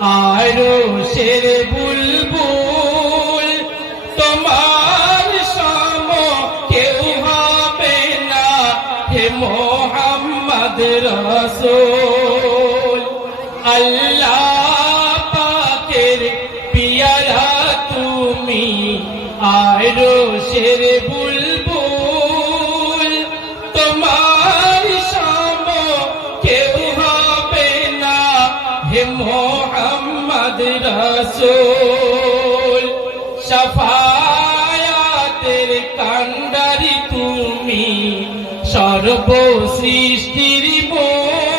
আরও শের বুলবুল। তোমার সাম কেউ হবে না হে মোহাম্মদ রসুল। আল্লাহ পাকের পিয়ারা তুমি, আরও শের বুলবুল। মোহাম্মদ রসুল সফায়াতের কান্ডারি তুমি সর্বসৃষ্টির মোহ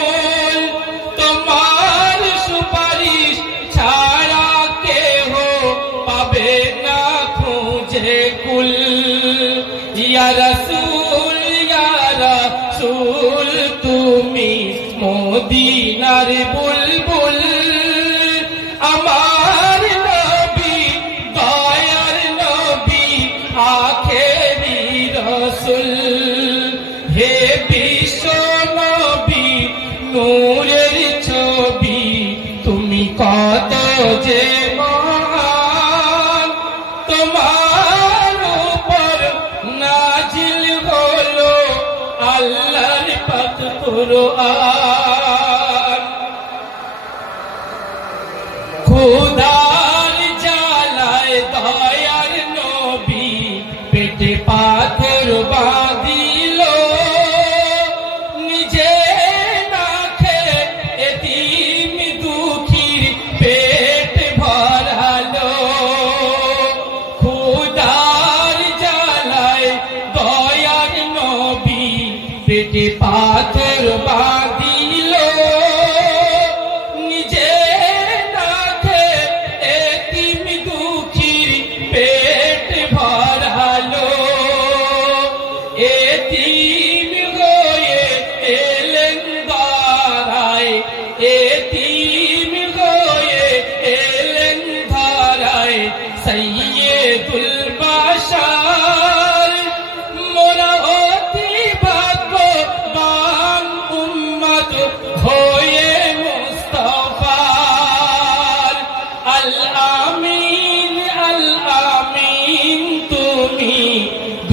হে বিশ্বনবী নূরের ছবি, তুমি কত যে মহান। তোমার উপর নাজিল হলো আল্লাহর পাক কুরআন।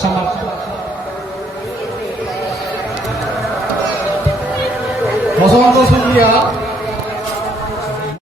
সমাপ্ত বসন্ত সুন্দিয়া